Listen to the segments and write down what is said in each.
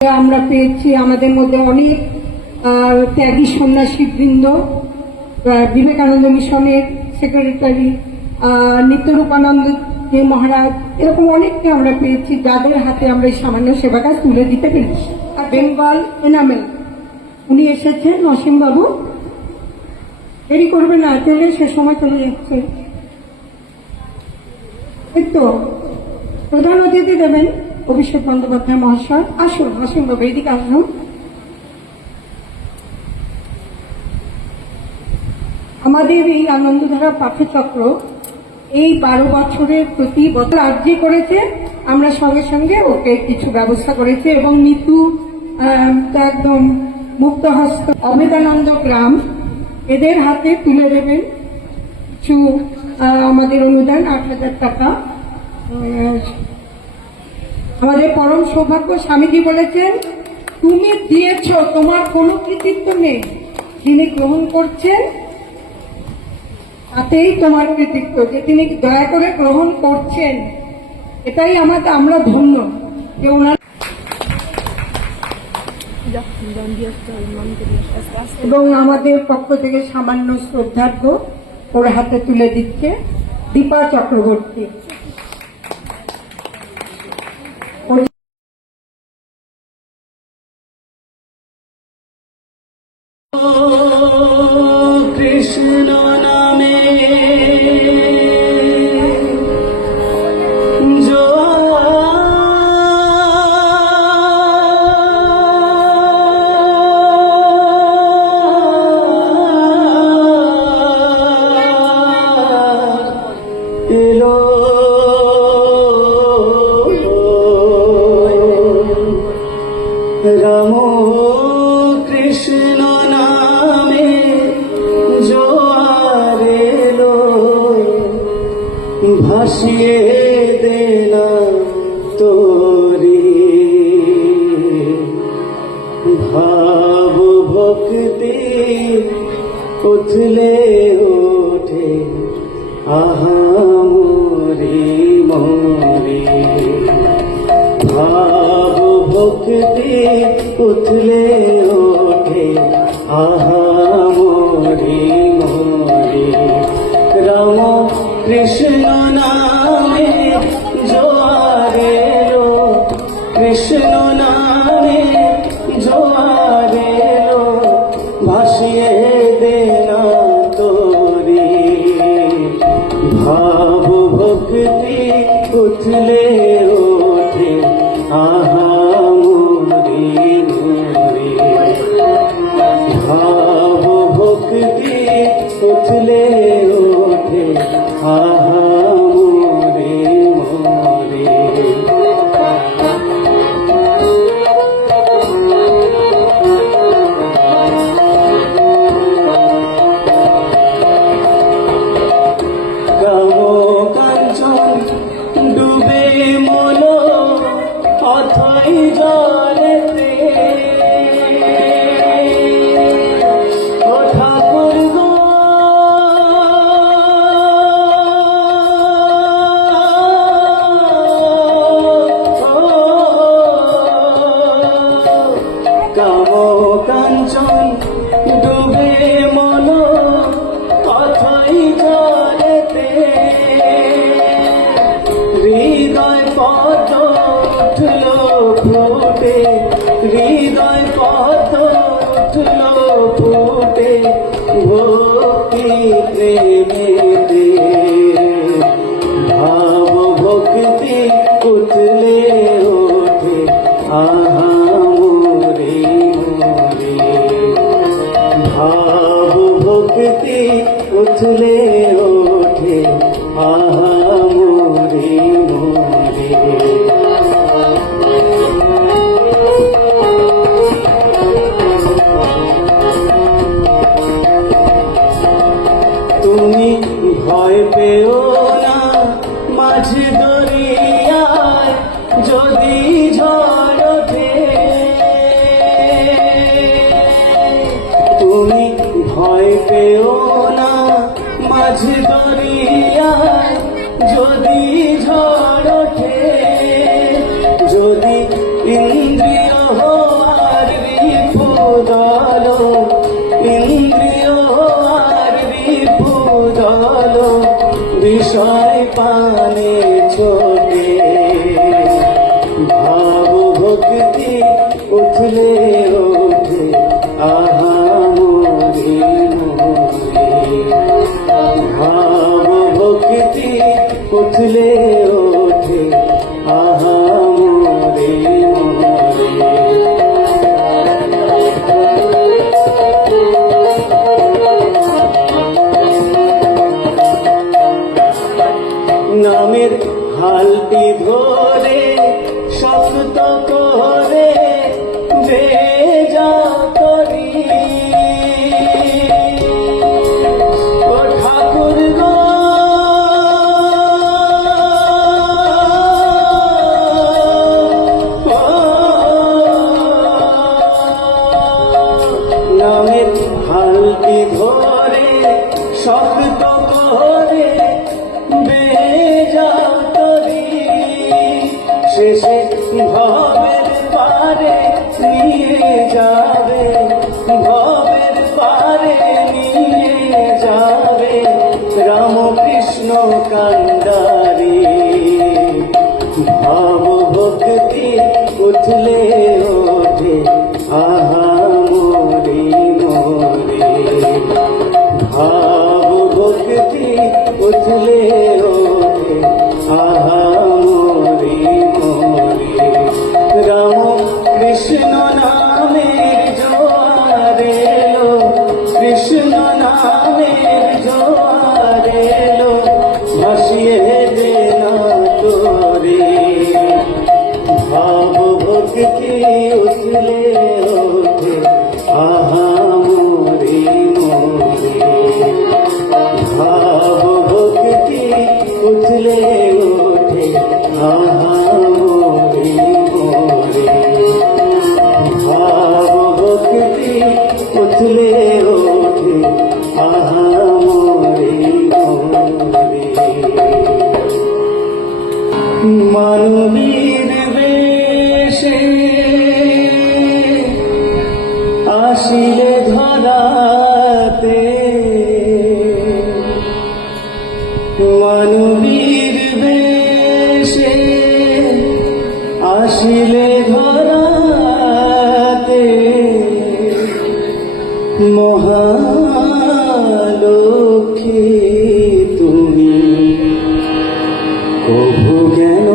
আমরা পেয়েছি আমাদের মধ্যে অনেক ত্যাগী সন্ন্যাসী বৃন্দ, বিবেকানন্দ মিশনের সেক্রেটারি নিত্যরূপানন্দ যে মহারাজ, এরকম অনেককে আমরা পেয়েছি যাদের হাতে আমরা এই সামান্য সেবাটা তুলে দিতে পেরেছি। আর বেঙ্গল এনামেল উনি এসেছেন, অসীম বাবু দেরি করবে না, চলে সে সময় চলে যাচ্ছে। এই তো প্রধান অতিথি দেবেন অভিষেক বন্দ্যোপাধ্যায় মহাশয়। আসুন অসীম বাবু, এইদিকে আসুন। আমাদের এই আনন্দধারা পাঠচক্র এই 12 বছরের প্রতি বছর আর্জি করেছে, আমরা সঙ্গে সঙ্গে ওকে কিছু ব্যবস্থা করেছে এবং মিতু একদম মুক্তহস্ত অভেদানন্দ গ্রাম এদের হাতে তুলে দেবেন কিছু আমাদের অনুদান 8,000 টাকা। আমাদের পরম সৌভাগ্য, স্বামীজি বলেছেন তুমি দিয়েছ, তোমার কোনো কৃতিত্ব নেই, যিনি গ্রহণ করছেন তাতেই তোমার কৃতিত্ব, যে তিনি দয়া করে গ্রহণ করছেন, এটাই আমরা ধন্য যে ওনার। এবং আমাদের পক্ষ থেকে সামান্য শ্রদ্ধার্ঘ ওর হাতে তুলে দিচ্ছে দীপা চক্রবর্তী। কৃষ্ণ নামে এলো রাম কৃষ্ণ নামে জোয়ার এলো, ভাসিয়ে দেনা তোরি ভাব ভক্তি উথলে ওঠে আহামরি মরি, ভাব ভক্তি উথলে ওঠে আহামরি মরি। রাম কৃষ্ণ নামে জোয়ার এলো, কৃষ্ণ নামে জোয়ার এলো, ভাসিয়ে দেনা তোরি ভাব ভক্তি উথলে ওঠে আহামরি মরি, ভাব ভক্তি উথলে ওঠে আহামরি মরি। ডুবে মন অথই জলেতে, ও ঠাকুর গো কাম কাঞ্চন ডুবে মন অথই জলেতে, হৃদয় পদ উঠল ফুটে, হৃদয় পদ উঠল ফুটে ভক্তি প্রেমেতে, ভাব ভক্তি উঠলে ওঠে আহামরি মরি, ভাব ভক্তি উঠলে ওঠে আহামরি মরি। তুমি ভয় পেও না মাঝ দরিয়ায় যদি ঝড় ওঠে, তুমি ভয় পেও না মাঝ দরিয়ায় যদি ঝড় ওঠে, যদি ইন্দ্রিয় তোমায় পানে ছোটে ভাব ভক্তি উঠলে ওঠে আহা মোরে মোরে ভাব ভক্তি উঠলে ওঠে আহা মোরে মোরে নামের হালটি ধরে শক্ত করে বেজা করি ও ঠাকুর গো নামের হালটি ধরে শক্ত করে বেজা করি শেষে ভবের পারে নিয়ে যাবে ভবের পারে নিয়ে যাবে রামকৃষ্ণ কান্ডারি ভাব ভক্তি উঠলে ওঠে আহা মোরে মোরে ভাব ভক্তি উঠলে ওঠে আহা মোরে মোরে রাম কৃষ্ণ নামের জোয়ার এলো কৃষ্ণ নামের জোয়ার এলো ভাসিয়ে দে না তোরে ভাব ভক্তি উঠলে ওঠে আহা মোরে মোরে ভাব ভক্তি উঠলে ওঠে আহা মোরে মোরে ভাব ভক্তি উঠলে ওঠে আহা মোরে মোরে মানবীর বেশে আসিলে ধরাতে মানবীর বেশে আসিলে ধরাতে মহালক্ষ্মী তুমি কভু জ্ঞান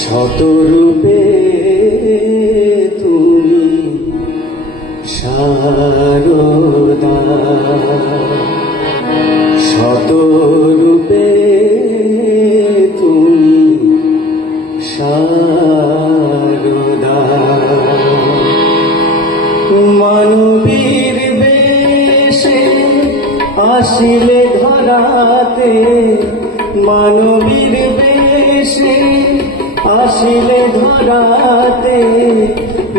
শতরূপে তুমি শারদা শতরূপে তুমি শারদা মানবীর বেশে আসিলে ধরাতে মানবীর বেশে আসিলে ধরাতে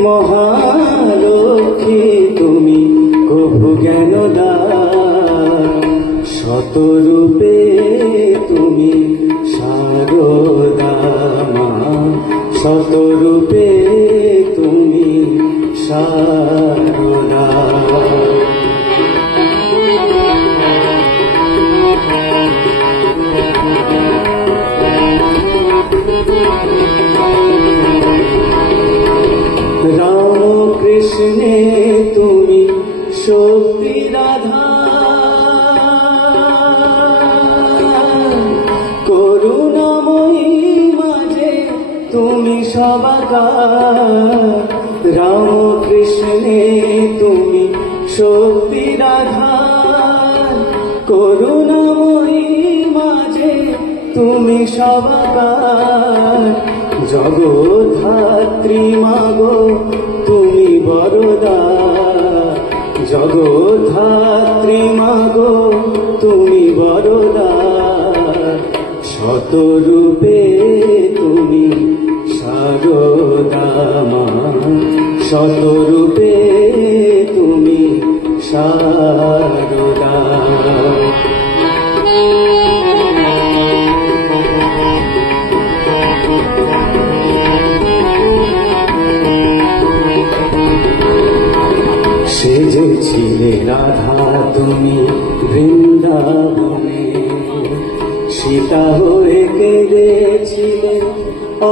মহালক্ষ্মী তুমি কভু জ্ঞান শতরূপে তুমি শারদা মা শতরূপে তুমি শারদা রাম কৃষ্ণে তুমি শক্তি রাধা করুণাময়ী মাঝে তুমি সবাকার রাম কৃষ্ণে তুমি শক্তি রাধা করুণাময়ী মাঝে তুমি সবাকার জগদ্ধাত্রী মাগো তুমি বরদা জগদ্ধাত্রী মাগো তুমি বরদা শতরূপে তুমি শারদা মা শতরূপে তুমি শারদা সেজেছিলে রাধা তুমি বৃন্দাবনে সীতা হয়ে কেঁদেছিলে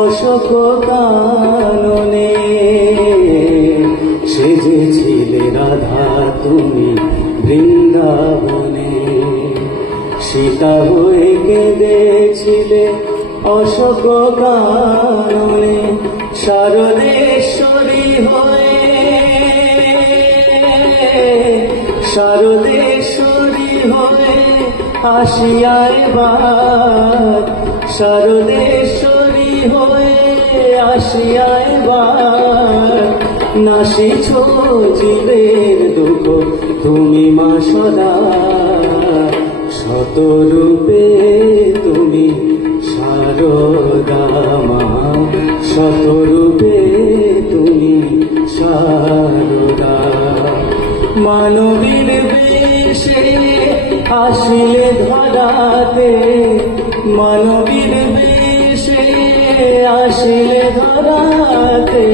অশোক কাননে সেজেছিলে রাধা তুমি বৃন্দাবনে সীতা হয়ে কেঁদেছিলে অশোক কাননে শারদেশ্বরী হয়ে শারদেশ্বরী হয়ে আসিয়া এবার শারদেশ্বরী হয়ে আসিয়া এবার নাসিছ জীবের দুঃখ তুমি মা সদা শতরূপে তুমি শারদা মা শতরূপে তুমি শারদা মানবীর বেশে আসিলে ধরাতে মানবীর বেশে আসিলে ধরাতে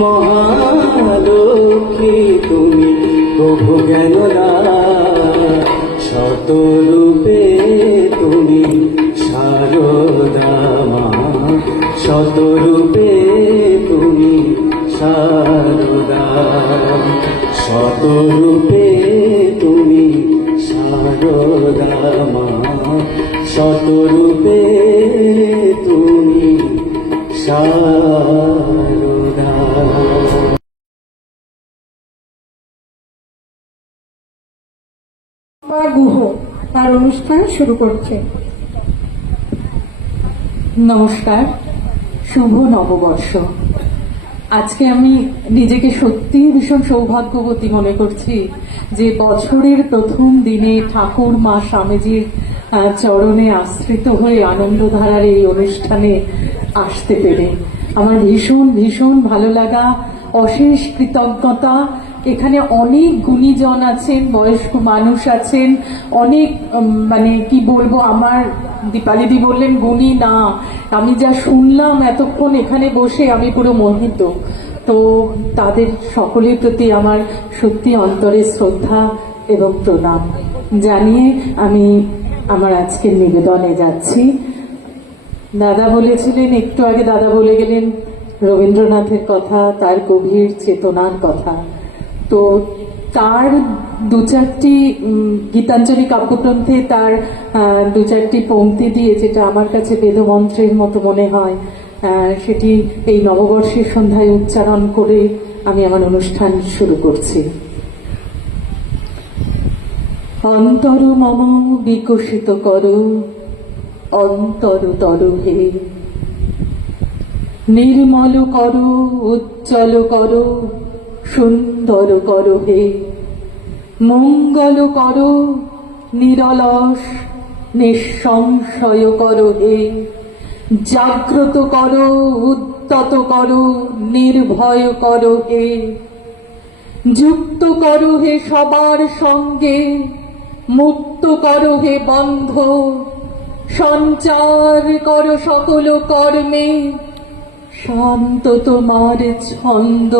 মহালক্ষ্মী তুমি প্রভু জ্ঞানদা শতরূপে তুমি শারদা মা শতরূপে তুমি শারদা শতরূপে তুমি শারদা মা শতরূপে তুমি শারদা। গুহ তার অনুষ্ঠান শুরু করছে। নমস্কার, শুভ নববর্ষ। আজকে আমি নিজেকে সত্যিই ভীষণ সৌভাগ্যবতী মনে করছি যে বছরের প্রথম দিনে ঠাকুর মা স্বামীজির চরণে আশ্রিত হয়ে আনন্দধারার এই অনুষ্ঠানে আসতে পেরে আমার ভীষণ ভীষণ ভালো লাগা, অশেষ কৃতজ্ঞতা। এখানে অনেক গুণীজন আছেন, বয়স্ক মানুষ আছেন, অনেক মানে কি বলবো, আমার দীপালিদি বললেন গুণী না, আমি যা শুনলাম এতক্ষণ এখানে বসে আমি পুরো মোহিত। তো তাদের সকলের প্রতি আমার সত্যি অন্তরে শ্রদ্ধা এবং প্রণাম জানিয়ে আমি আমার আজকের নিবেদনে যাচ্ছি। দাদা বলেছিলেন, একটু আগে দাদা বলে গেলেন রবীন্দ্রনাথের কথা, তার গভীর চেতনার কথা। তো তার দু চারটি গীতাঞ্জলি কাব্যগ্রন্থে তার দু চারটি পংক্তি দিয়ে যেটা আমার কাছে বেদমন্ত্রের মতো মনে হয়, সেটি এই নববর্ষের সন্ধ্যায় উচ্চারণ করে আমি আমার অনুষ্ঠান শুরু করছি। অন্তর মম বিকশিত করো অন্তরতর হে, নির্মল করো উজ্জ্বল করো সুন্দর করো হে, মঙ্গল করো নিরলস নিঃসংশয় করো হে, জাগ্রত করো উদ্যত করো নির্ভয় করো হে, যুক্ত করো হে সবার সঙ্গে, মুক্ত করো হে বন্ধ, সঞ্চার করো সকল কর্মে, শান্ত তোমার ছন্দ,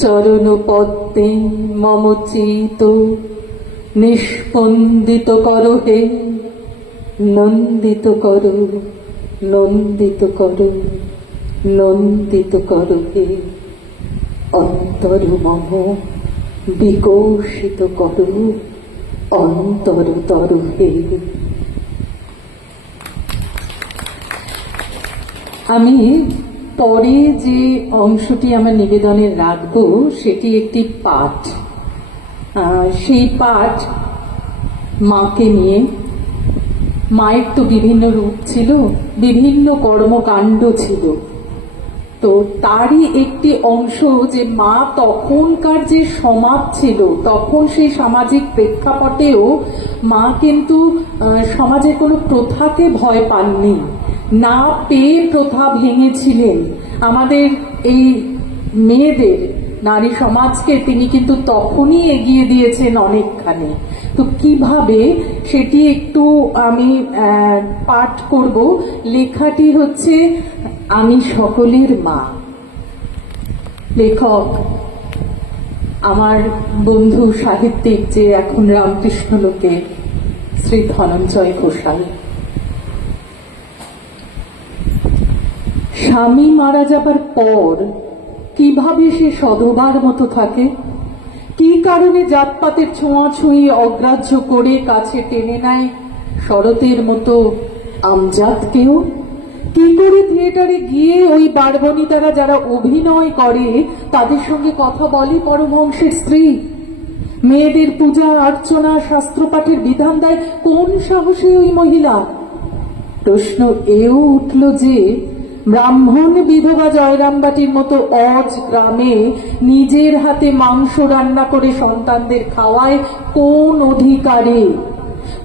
চরণ পদ্মে মম চিত নিষ্পন্দিত করো হে, নন্দিত করো নন্দিত করো নন্দিত করো হে, অন্তর মম বিকশিত করো অন্তরতর হে। আমি পরে যে অংশটি আমার নিবেদনে রাখবো সেটি একটি পাঠ। সেই পাঠ মাকে নিয়ে। মায়ের তো বিভিন্ন রূপ ছিল, বিভিন্ন কর্মকাণ্ড ছিল, তো তারই একটি অংশ যে মা তখনকার যে সমাজ ছিল, তখন সেই সামাজিক প্রেক্ষাপটেও মা কিন্তু সমাজের কোনো প্রথাকে ভয় পাননি, না পেয়ে প্রথা ভেঙেছিলেন। আমাদের এই মেয়েদের, নারী সমাজকে তিনি কিন্তু তখনই এগিয়ে দিয়েছেন অনেকখানি। তো কিভাবে সেটি একটু আমি পাঠ করব। লেখাটি হচ্ছে আমি সকলের মা। লেখক আমার বন্ধু সাহিত্যিক যে এখন রামকৃষ্ণ লোকে, শ্রী ধনঞ্জয় ঘোষাল। স্বামী মারা যাবার পর কিভাবে সে সধবার মতো থাকে, কি কারণে জাতপাতের ছোঁয়াছুঁয়ি অগ্রাহ্য করে কাছে টেনে নেয় শরতের মতো আমজাদকেও, কি করে থিয়েটারে গিয়ে ওই বারবনিতারা যারা অভিনয় করে তাদের সঙ্গে কথা বলে পরমহংসের স্ত্রী, মেয়েদের পূজা অর্চনা শাস্ত্রপাঠের বিধান দেয় কোন সাহসে ওই মহিলা। প্রশ্ন এও উঠল যে ব্রাহ্মণ বিধবা জয়রামবাটির মতো অজ গ্রামে নিজের হাতে মাংস রান্না করে সন্তানদের খাওয়ায় কোন অধিকারে,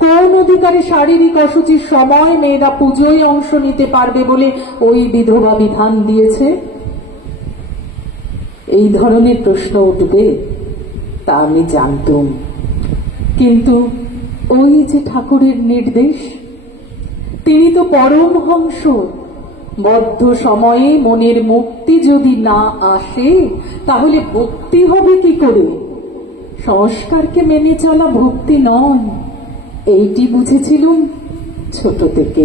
কোন অধিকারে শারীরিক অসুচির সময় মেয়েরা পুজোয় অংশ নিতে পারবে বলে ওই বিধবা বিধান দিয়েছে? এই ধরনের প্রশ্ন উঠবে তা আমি জানতাম, কিন্তু ওই যে ঠাকুরের নির্দেশ, তিনি তো পরমহংস। বদ্ধ সময়ে মনের মুক্তি যদি না আসে তাহলে ভক্তি হবে কি করে? সংস্কারকে মেনে চলা ভক্তি নয়, এইটি বুঝেছিলুম ছোট থেকে।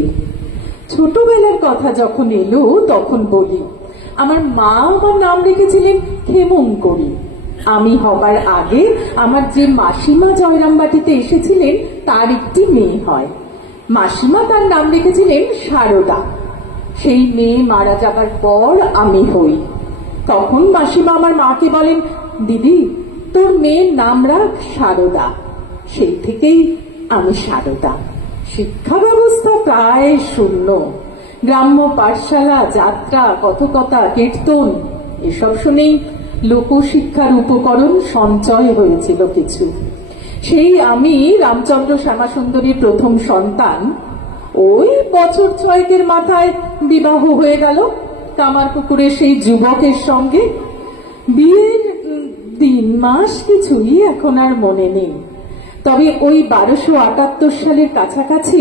ছোটবেলার কথা যখন এলো তখন বলি, আমার মা আমার নাম রেখেছিলেন ক্ষেমঙ্করী। আমি হবার আগে আমার যে মাসিমা জয়রামবাটিতে এসেছিলেন তার একটি মেয়ে হয়। মাসিমা তার নাম রেখেছিলেন সারদা। সেই মেয়ে মারা যাবার পর আমি হই। তখন মাসিমা আমার মাকে বলেন, দিদি তোর মেয়ের নাম রাখ সারদা। সেই থেকেই আমি সারদা। শিক্ষা ব্যবস্থা প্রায় শূন্য। গ্রাম্য পাঠশালা, যাত্রা, কথকতা, কীর্তন এসব শুনেই লোকশিক্ষার উপকরণ সঞ্চয় হয়েছিল কিছু। সেই আমি রামচন্দ্র শ্যামাসুন্দরীর প্রথম সন্তান। ওই বছর 6 মাথায় বিবাহ হয়ে গেল কামারপুকুরের সেই যুবকের সঙ্গে। বিয়ের দিন মাস কিছুই এখন আর মনে নেই, তবে ওই 1278 সালের কাছাকাছি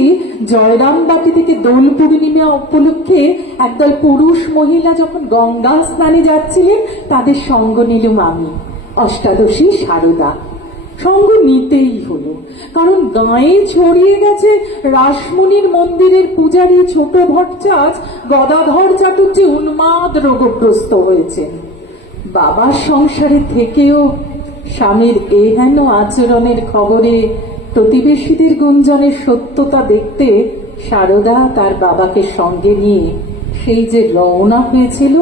জয়রামবাটি থেকে দোল পূর্ণিমা উপলক্ষে একদল পুরুষ মহিলা যখন গঙ্গা স্নানে যাচ্ছিলেন তাদের সঙ্গ নিলুম আমি, অষ্টাদশী সারদা। সঙ্গ নিতেই হলো, কারণ গাঁয়ে ছড়িয়ে গেছে রাসমণির মন্দিরের পূজারী ছোট ভট্টাচ গদাধর চাটুর্যে উন্মাদ রোগগ্রস্ত হয়েছেন। বাবার সংসারে থেকেও স্বামীর এহেন আচরণের খবরে প্রতিবেশীদের গুঞ্জনের সত্যতা দেখতে সারদা তার বাবাকে সঙ্গে নিয়ে সেই যে রওনা হয়েছিল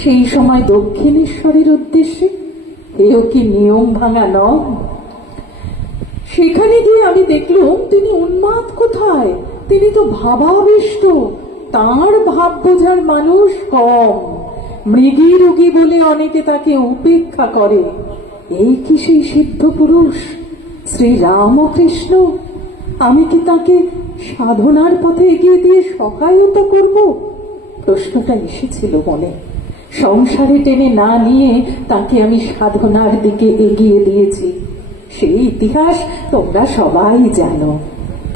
সেই সময় দক্ষিণেশ্বরের উদ্দেশ্যে। এও কি নিয়ম ভাঙা নয়? সেখানে গিয়ে আমি দেখলুম তিনি উন্মাদ কোথায়, তিনি তো ভাবাবিষ্ট। তাঁর ভাব বোঝার মানুষ কম। মৃগী রোগী বলে অনেকে তাকে উপেক্ষা করে। এই কি সেই সিদ্ধ পুরুষ শ্রী রামকৃষ্ণ? আমি কি তাকে সাধনার পথে এগিয়ে দিয়ে সহায়তা করব? প্রশ্নটা এসেছিল মনে। সংসারে টেনে না নিয়ে তাকে আমি সাধনার দিকে এগিয়ে দিয়েছি, সেই ইতিহাস তোমরা সবাই জানো।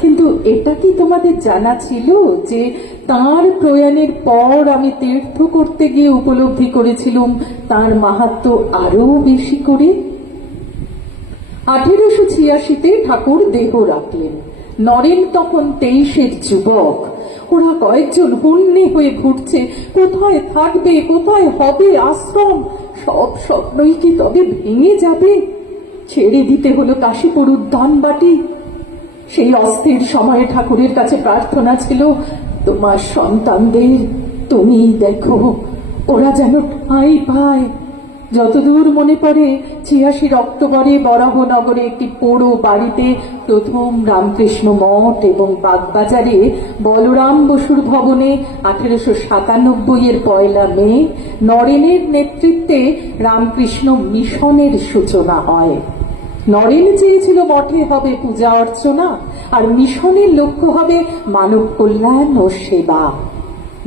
কিন্তু এটা কি তোমাদের জানা ছিল যে তার প্রয়াণের পর আমি তীর্থ করতে গিয়ে উপলব্ধি করেছিলাম তার মাহাত্ম্য আরো বেশি করে? 1886-তে ঠাকুর দেহ রাখলেন। নরেন তখন 23-এর যুবক। ওরা কয়েকজন হন্যে হয়ে ঘুরছে, কোথায় থাকবে, কোথায় হবে আশ্রম। সব স্বপ্নই কি তবে ভেঙে যাবে? ছেড়ে দিতে হলো কাশীপুর উদ্যানবাটি। সেই অস্থির সময়ে ঠাকুরের কাছে প্রার্থনা ছিল, তোমার সন্তানদের তুমি দেখো, ওরা যেন ঠাঁই পায়। যতদূর মনে পড়ে 86 অক্টোবরে বরাহনগরে একটি পোড়ো বাড়িতে প্রথম রামকৃষ্ণ মঠ এবং বাগবাজারে বলরাম বসুর ভবনে 1897-এর 1 মে নরেনের নেতৃত্বে রামকৃষ্ণ মিশনের সূচনা হয়। নরেন চেয়েছিল মঠে হবে পূজা অর্চনা, আর মিশনের লক্ষ্য হবে মানব কল্যাণ ও সেবা।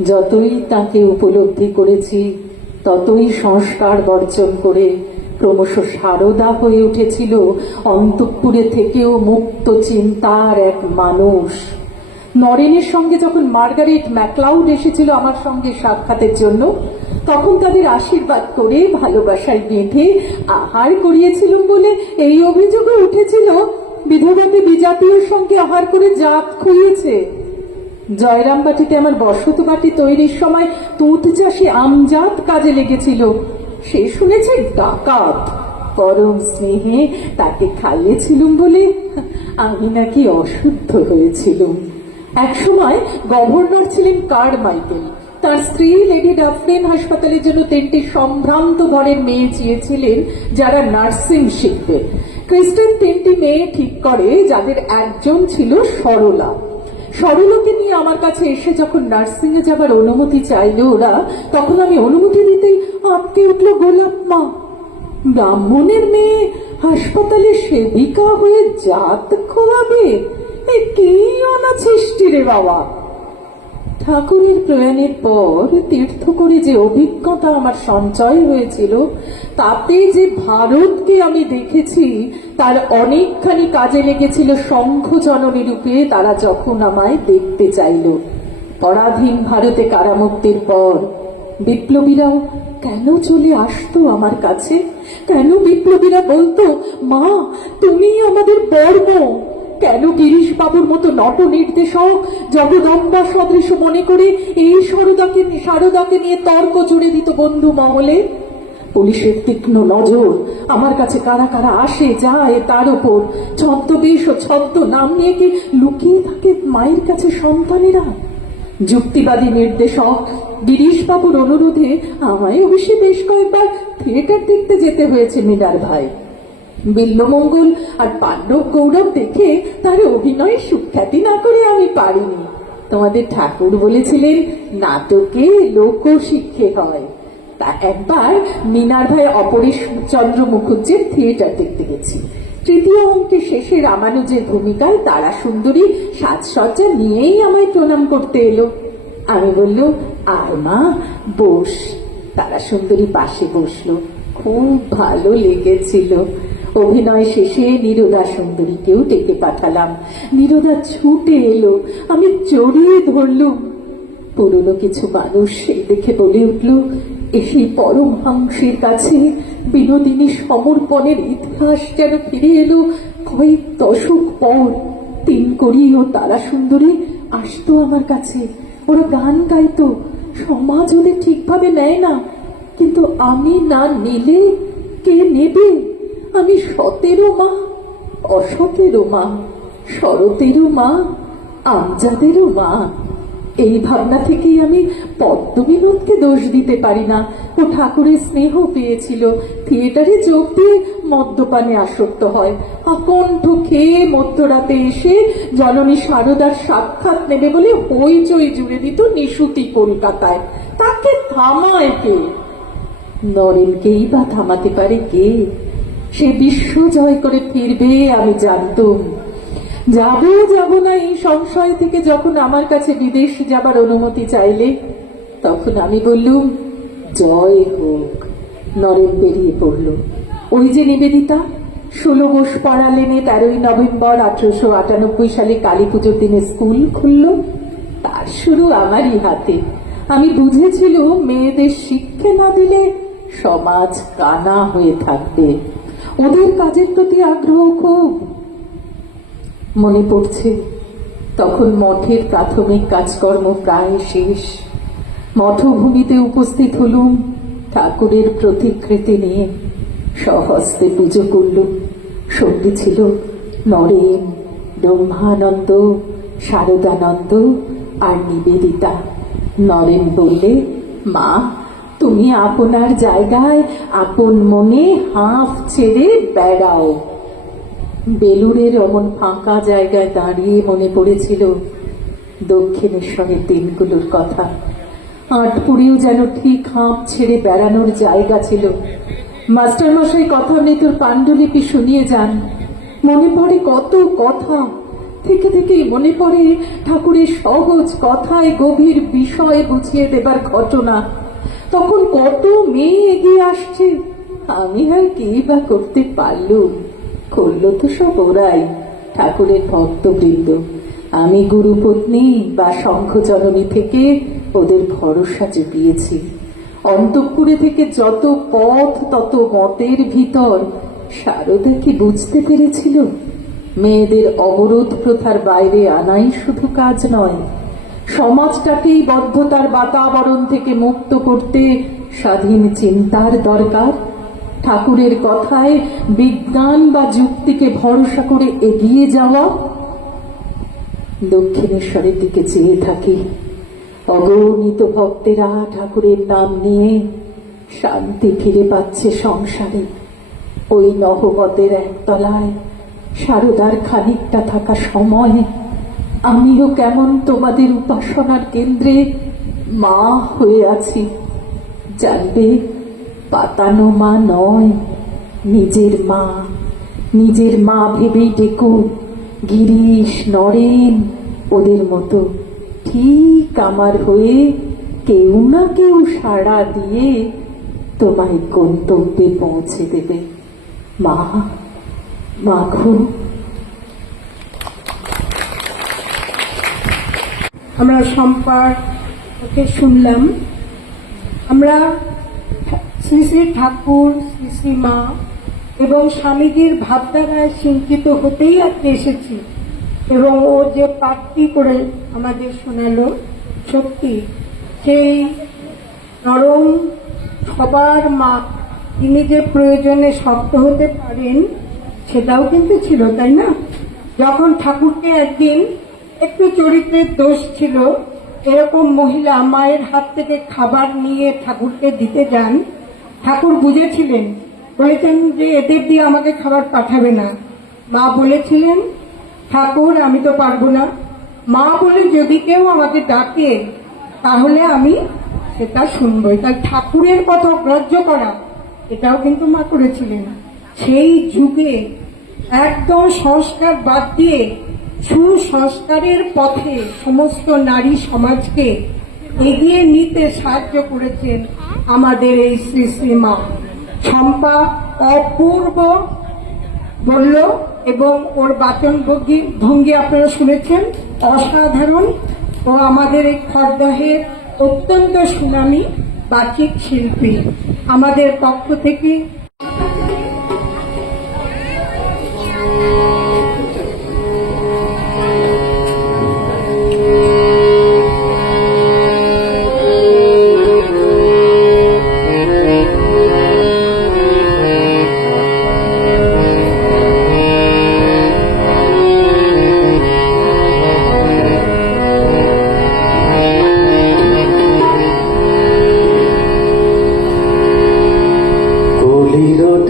যতই তাকে উপলব্ধি করেছি ততই সংস্কার বর্জন করে ক্রমশ সারদা হয়ে উঠেছিল অন্তঃপুরে থেকেও মুক্ত চিন্তার এক মানুষ। নরেনের সঙ্গে যখন মার্গারেট ম্যাকলাউড এসেছিল আমার সঙ্গে সাক্ষাতের জন্য, তখন তাদের আশীর্বাদ করে ভালোবাসায় বেঁধে আহার করিয়েছিলাম বলে এই অভিযোগও উঠেছিল বিধবাতে বিজাতীয় সঙ্গে আহার করে জাত খুইয়েছে। জয়রামবাটিতে আমার বসত বাটি তৈরির সময় তুঁত চাষি আমজাত কাজে লেগেছিল, সে শুনেছে ডাকাত। পরম স্নেহে তাকে খাইয়েছিলুম বলে আমি নাকি অশুদ্ধ হয়েছিলুম। একসময় গভর্নর ছিলেন কারমাইকেল, তার স্ত্রী লেডি ডাফরিন হাসপাতালের জন্য 3টি সম্ভ্রান্ত ঘরের মেয়ে চেয়েছিলেন যারা নার্সিং শিখবে। ক্রিস্টেন 3টি মেয়ে ঠিক করে, যাদের একজন ছিল সরলা। সরলাকে নিয়ে আমার কাছে এসে যখন নার্সিং এ যাবার অনুমতি চাইলো ওরা, তখন আমি অনুমতি দিতেই আটকে উঠল গোলাপ মা। ব্রাহ্মণের মেয়ে হাসপাতালে সেবিকা হয়ে জাত খোয়াবে, এ কি অনাছিষ্টি রে বাবা। ঠাকুরের প্রয়াণের পর তীর্থ করে যে অভিজ্ঞতা আমার সঞ্চয় হয়েছিল, তাতে যে ভারতকে আমি দেখেছি তার অনেকখানি কাজে লেগেছিল শঙ্খ জননী রূপে তারা যখন আমায় দেখতে চাইল। পরাধীন ভারতে কারামুক্তির পর বিপ্লবীরাও কেন চলে আসতো আমার কাছে, কেন বিপ্লবীরা বলতো মা তুমি আমাদের বর্ম, কেন গিরিশ বাবুর মতো নট নির্দেশক জগদম্বা সদৃশ মনে করে এই সারদাকে নিয়ে তর্ক জুড়ে দিত বন্ধু মহলে। পুলিশের তীক্ষ্ণ নজর আমার কাছে কারা কারা আসে যায় তার ওপর, ছদ্মবেশ ও ছদ্ম নাম নিয়ে কি লুকিয়ে থাকে মায়ের কাছে সন্তানেরা। যুক্তিবাদী নির্দেশক গিরিশ বাবুর অনুরোধে আমায় অবশ্যই বেশ কয়েকবার থিয়েটার দেখতে যেতে হয়েছে মীনার ভাই। বিল্লমঙ্গল আর পাণ্ডব গৌরব দেখে তার অভিনয় সুখ্যাতি না করে আমি পারিনি। তোমাদের ঠাকুর বলেছিলেন নাটকে লোকশিক্ষে হয়। তা একবার মীনার ভাই অপরেশ চন্দ্র মুখুজ্জের থিয়েটার দেখতে গেছি। তৃতীয় অঙ্কে শেষে রামানুজের ভূমিকায় তারা সুন্দরী সাজসজ্জা নিয়েই আমায় প্রণাম করতে এলো। আমি বললুম আর মা বস। তারা সুন্দরী পাশে বসলো, খুব ভালো লেগেছিল। অভিনয় শেষে নীরদা সুন্দরীকেও ডেকে পাঠালাম। নীরদা ছুটে এলো, আমি জড়িয়ে ধরলুম। পুরনো কিছু মানুষ সেই দেখে বলে উঠল, এই পরমহংসের কাছে বিনোদিনী সমর্পণের ইতিহাস যেন ফিরে এলো কয়েক দশক পর। 3 কড়ি ও তারা সুন্দরী আসতো আমার কাছে, ওরা গান গাইতো। সমাজ ওদের ঠিকভাবে নেয় না, কিন্তু আমি না নিলে কে নেবে? আমি সতেরও মা, অসতেরও মা, শরতেরও মা, আমজাদেরও মা। এই ভাবনা থেকেই আমি পদ্মবিনোদকে দোষ দিতে পারি না। ও ঠাকুরের স্নেহ পেয়েছিল, থিয়েটারে যোগ দিয়ে মদ্যপানে আসক্ত হয়। আকণ্ঠ খেয়ে মধ্যরাতে এসে জননী সারদার সাক্ষাৎ নেবে বলে হইচই জুড়ে দিত নিশুতি কলকাতায়। তাকে থামায় কে? নরেনকেই বা থামাতে পারে কে? সে বিশ্ব জয় করে ফিরবে আমি জানতুম। যাব না এই সংশয় থেকে যখন আমার কাছে বিদেশ যাবার অনুমতি চাইলে, তখন আমি বললুম জয় হোক। নরেন বেরিয়ে পড়ল। ওই যে নিবেদিতা 16 বোস পাড়া লেনে 13ই নভেম্বর 1898 সালে কালী পুজোর দিনে স্কুল খুলল, তার শুরু আমারই হাতে। আমি বুঝেছিল মেয়েদের শিক্ষা না দিলে সমাজ কানা হয়ে থাকবে। ওদের কাজের প্রতি আগ্রহ খুব। মনে পড়ছে তখন মঠের প্রাথমিক কাজকর্ম প্রায় শেষ। মঠভূমিতে উপস্থিত হলুম ঠাকুরের প্রতিকৃতি নিয়ে, স্বহস্তে পুজো করলুম। সঙ্গী ছিল নরেন, ব্রহ্মানন্দ, শারদানন্দ আর নিবেদিতা। নরেন বললে, মা তুমি আপনার জায়গায় আপন মনে হাঁফ ছেড়ে বেড়াও। বেলুড়ের অমন ফাঁকা জায়গায় দাঁড়িয়ে মনে পড়েছিল দক্ষিণেশ্বরের দিনগুলোর কথা। আটপুরেও যেন ঠিক হাঁপ ছেড়ে বেড়ানোর জায়গা ছিল। মাস্টারমশাই কথামৃতর পাণ্ডুলিপি শুনিয়ে যান। মনে পড়ে কত কথা, থেকে থেকেই মনে পড়ে ঠাকুরের সহজ কথায় গভীর বিষয় বুঝিয়ে দেবার ঘটনা। তখন কত মেয়ে এগিয়ে আসছে, আমি আর কি বা করতে পারলুম? করল তো সব ওরাই, ঠাকুরের ভক্তবৃন্দ। আমি গুরুপত্নী বা শঙ্খজননী থেকে ওদের ভরসা জুগিয়েছি। অন্তঃপুরে থেকে যত পথ তত মতের ভিতর সারদা কি বুঝতে পেরেছিল মেয়েদের অবরোধ প্রথার বাইরে আনাই শুধু কাজ নয়, সমাজটাকেই বদ্ধতার বাতাবরণ থেকে মুক্ত করতে স্বাধীন চিন্তার দরকার। ঠাকুরের কথায় বিজ্ঞান বা যুক্তিকে ভরসা করে এগিয়ে যাওয়া। দক্ষিণেশ্বরের দিকে চেয়ে থাকি, অগণিত ভক্তেরা ঠাকুরের নাম নিয়ে শান্তি ফিরে পাচ্ছে সংসারে। ওই নহবতের একতলায় সারদার খানিকটা থাকা সময় আমিও কেমন তোমাদের উপাসনার কেন্দ্রে মা হয়ে আছি। জানবে, পাতানো মা নয়, নিজের মা। নিজের মা ভেবেই ডেকো, গিরিশ, নরেন ওদের মতো ঠিক আমার হয়ে কেউ না কেউ সাড়া দিয়ে তোমায় গন্তব্যে পৌঁছে দেবে। মা, মাখো। আমরা শম্পার ওকে শুনলাম। আমরা শ্রী শ্রী ঠাকুর, শ্রী শ্রী মা এবং স্বামীজির ভাবধারায় সিঞ্চিত হতেই আজকে এসেছি। এবং ও যে পাঠটি করে আমাদের শোনালো, সত্যি সেই নরম সবার মা, তিনি যে প্রয়োজনে শক্ত হতে পারেন সেটাও কিন্তু ছিল, তাই না? যখন ঠাকুরকে একদিন একটু চরিত্রের দোষ ছিল, এরকম মহিলা মায়ের হাত থেকে খাবার নিয়ে ঠাকুরকে দিতে যান, ঠাকুর বুঝেছিলেন, বলেছেন যে এদের দিয়ে আমাকে খাবার পাঠাবে না। মা বলেছিলেন, ঠাকুর আমি তো পারবো না। মা বলে যদি কেউ আমাকে ডাকে তাহলে আমি সেটা শুনবই। তাই ঠাকুরের কথা গ্রাহ্য করা এটাও কিন্তু মা করেছিলেন। সেই যুগে একদম সংস্কার বাদ দিয়ে সুসংস্কারের পথে সমস্ত নারী সমাজকে এগিয়ে নিতে সাহায্য করেছেন আমাদের এই শ্রী শ্রী মা। শম্পা অপূর্ব বলল এবং ওর বাচন ভঙ্গি আপনারা শুনেছেন, অসাধারণ। ও আমাদের এই খড়দহের অত্যন্ত সুনামী বাচিক শিল্পী। আমাদের পক্ষ থেকে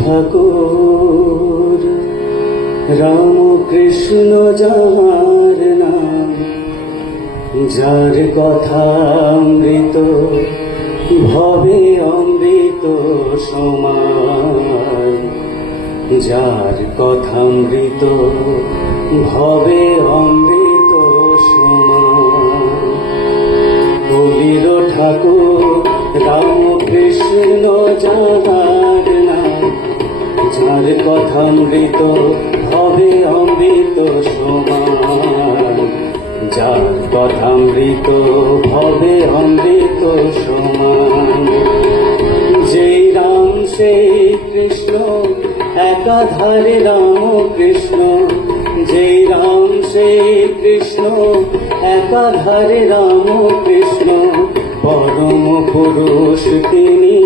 ঠাকুর রামকৃষ্ণ যার নাম, যার কথা অমৃত ভবে অমৃত সমান, যার কথা অমৃত ভবে অমৃত সমান। কলির ঠাকুর রামকৃষ্ণ যার নাম, যার কথা অমৃত হবে অমৃত সমান, যার কথা অমৃত হবে অমৃত সমান। যেই রাম সেই কৃষ্ণ, একাধারে রাম কৃষ্ণ। যেই রাম সেই কৃষ্ণ, একাধারে রাম কৃষ্ণ। পরম পুরুষ তিনি,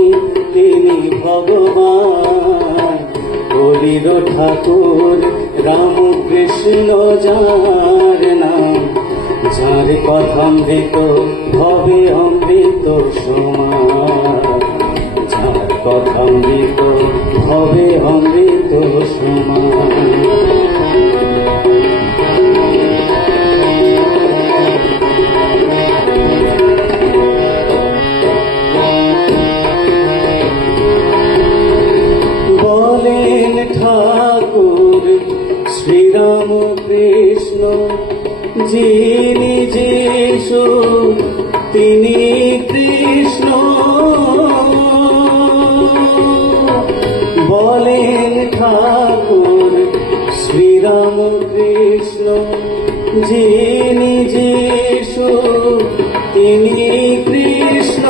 তিনি ভগবান। কলির ঠাকুর রামকৃষ্ণ যার নাম, যার কথা অমৃত হবে অমৃত সমান, যার কথা অমৃত হবে অমৃত সমান। ঠাকুর শ্রীরাম কৃষ্ণ যিনি যিশু তিনি কৃষ্ণ। বলেন ঠাকুর শ্রীরাম কৃষ্ণ যিনি যিশু তিনি কৃষ্ণ।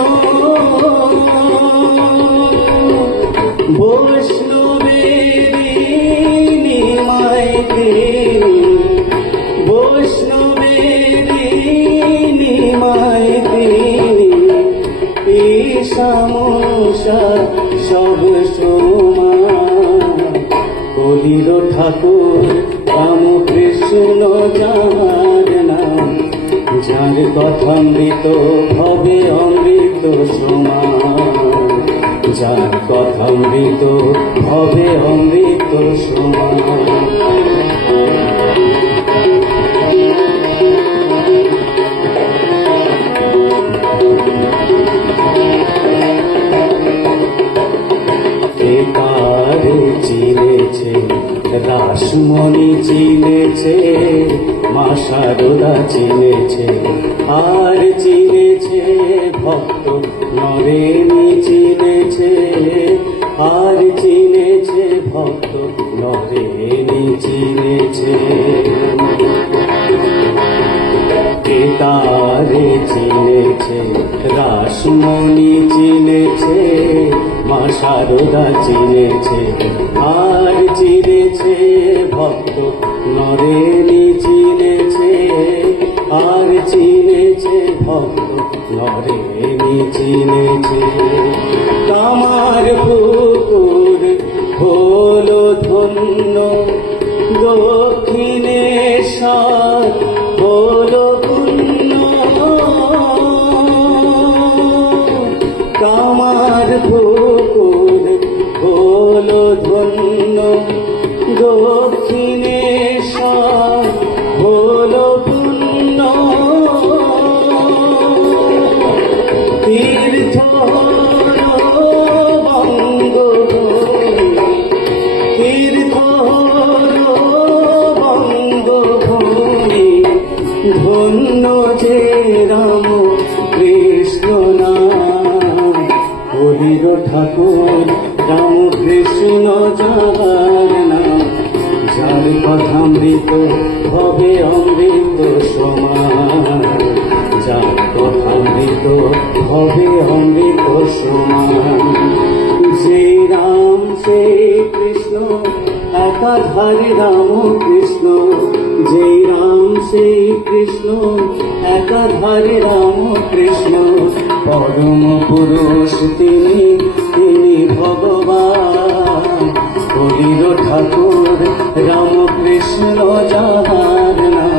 সামসা সব সমান কলির ঠাকুর রামকৃষ্ণ যার নাম, যার কথামৃত হবে অমৃত সমান, যার কথামৃত হবে অমৃত সমান। তারে চিনেছে রাসমণি, চিনেছে মা শারদা, চিনেছে আর চিনেছে ভক্ত নরেনি, চিনেছে আর চিনেছে ভক্ত নরেনি, চিনেছে তারে চিনেছে রাসমণি, চিনেছে মা শারদা, চিনেছে আর চিনেছে ভক্ত নরেনি, চিনেছে আর চিনেছে ভক্ত নরেনি, চিনেছে। কামার পুকুর হলো ধন্য, দক্ষিণেশ্বর হলো পুণ্য, কামার পুকুর হলো ধন্য, দক্ষিণেশ্বর হলো পুণ্য, তীর্থ হলো বঙ্গভূমি, তীর্থ হলো বঙ্গভূমি, ধন্য যে রাম কৃষ্ণ নাম, হরির ঠাকুর রামকৃষ্ণ যার নাম, যার কথামৃত হবে অমৃত সমান, যার কথামৃত হবে অমৃত সমান। যে রাম সেই কৃষ্ণ একাধারে রামকৃষ্ণ, যে রাম সেই কৃষ্ণ একাধারে রামকৃষ্ণ, পরম পুরুষ তিনি, তিনি ভগবান, হরির ঠাকুর রামকৃষ্ণ যার নাম,